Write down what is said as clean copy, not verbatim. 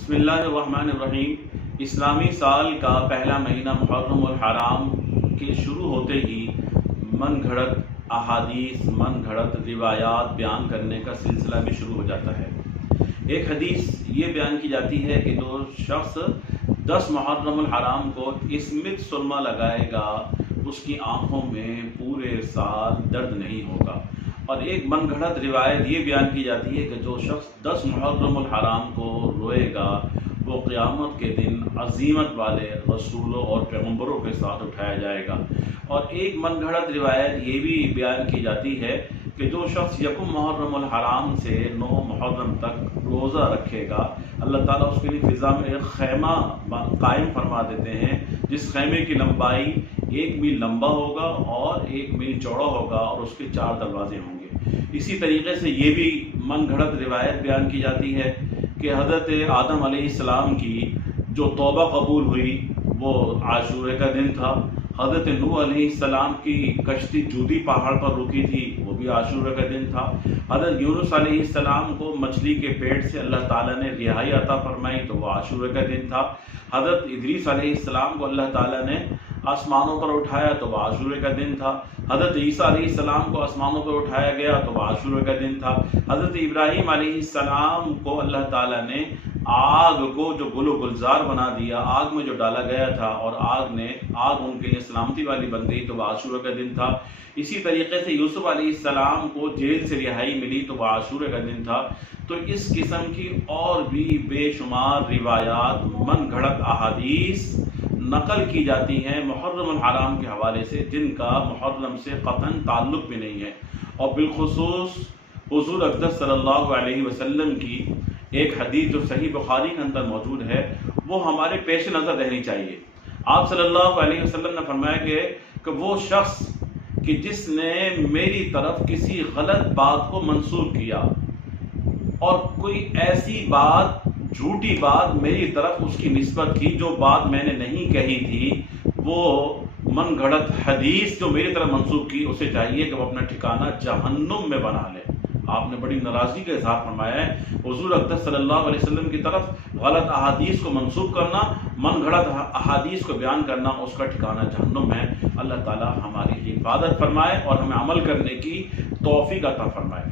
بسم اللہ الرحمن الرحیم۔ اسلامی سال کا پہلا مہینہ محرم الحرام کے شروع ہوتے ہی من گھڑت احادیث، من گھڑت روایات بیان کرنے کا سلسلہ بھی شروع ہو جاتا ہے۔ ایک حدیث یہ بیان کی جاتی ہے کہ جو شخص 10 محرم الحرام کو اسمت سرما لگائے گا اس کی آنکھوں میں پورے سال درد نہیں ہوگا۔ اور ایک من گھڑت روایت یہ بیان کی جاتی ہے کہ جو شخص 10 محرم الحرام کو روئے گا وہ قیامت کے دن عظیمت والے رسولوں اور پیغمبروں کے ساتھ اٹھایا جائے گا۔ اور ایک من گھڑت روایت یہ بھی بیان کی جاتی ہے کہ جو شخص یکم محرم الحرام سے 9 محرم تک روزہ رکھے گا اللہ تعالیٰ اس کے لیے فضا میں ایک خیمہ قائم فرما دیتے ہیں جس خیمے کی لمبائی 1 میل لمبا ہوگا اور 1 میل چوڑا ہوگا اور اس کے 4 دروازے ہوں گے۔ اسی طریقے سے یہ بھی من گھڑت روایت بیان کی جاتی ہے کہ حضرت آدم علیہ السلام کی جو توبہ قبول ہوئی وہ عاشورے کا دن تھا۔ حضرت نوح علیہ السلام کی کشتی جودی پہاڑ پر رکی تھی وہ بھی عاشورے کا دن تھا۔ حضرت یونس علیہ السلام کو مچھلی کے پیٹ سے اللہ تعالیٰ نے رہائی عطا فرمائی تو وہ عاشورے کا دن تھا۔ حضرت ادریس علیہ السلام کو اللہ تعالیٰ نے آسمانوں پر اٹھایا تو وہ عاشورے کا دن تھا۔ حضرت عیسیٰ علیہ السلام کو آسمانوں پر اٹھایا گیا تو وہ عاشورے کا دن تھا۔ حضرت ابراہیم علیہ السلام کو اللہ تعالیٰ نے آگ کو جو گل و گلزار بنا دیا، آگ میں جو ڈالا گیا تھا اور آگ ان کے لیے سلامتی والی بن گئی تو وہ عاشورے کا دن تھا۔ اسی طریقے سے یوسف علیہ السلام کو جیل سے رہائی ملی تو وہ عاشورے کا دن تھا۔ تو اس قسم کی اور بھی بے شمار روایات، من گھڑت احادیث نقل کی جاتی ہیں محرم الحرام کے حوالے سے جن کا محرم سے قطعاً تعلق بھی نہیں ہے۔ اور بالخصوص حضور اقدس صلی اللہ علیہ وسلم کی ایک حدیث جو صحیح بخاری کے اندر موجود ہے وہ ہمارے پیش نظر رہنی چاہیے۔ آپ صلی اللہ علیہ وسلم نے فرمایا کہ وہ شخص کہ جس نے میری طرف کسی غلط بات کو منسوب کیا اور کوئی ایسی بات، جھوٹی بات میری طرف اس کی نسبت کی جو بات میں نے نہیں کہی تھی، وہ من گھڑت حدیث جو میری طرف منسوب کی، اسے چاہیے کہ وہ اپنا ٹھکانہ جہنم میں بنا لے۔ آپ نے بڑی ناراضگی کا اظہار فرمایا ہے۔ حضور اقدس صلی اللہ علیہ وسلم کی طرف غلط احادیث کو منسوب کرنا، من گھڑت احادیث کو بیان کرنا، اس کا ٹھکانہ جہنم ہے۔ اللہ تعالی ہماری حفاظت فرمائے اور ہمیں عمل کرنے کی توفیق عطا فرمائے۔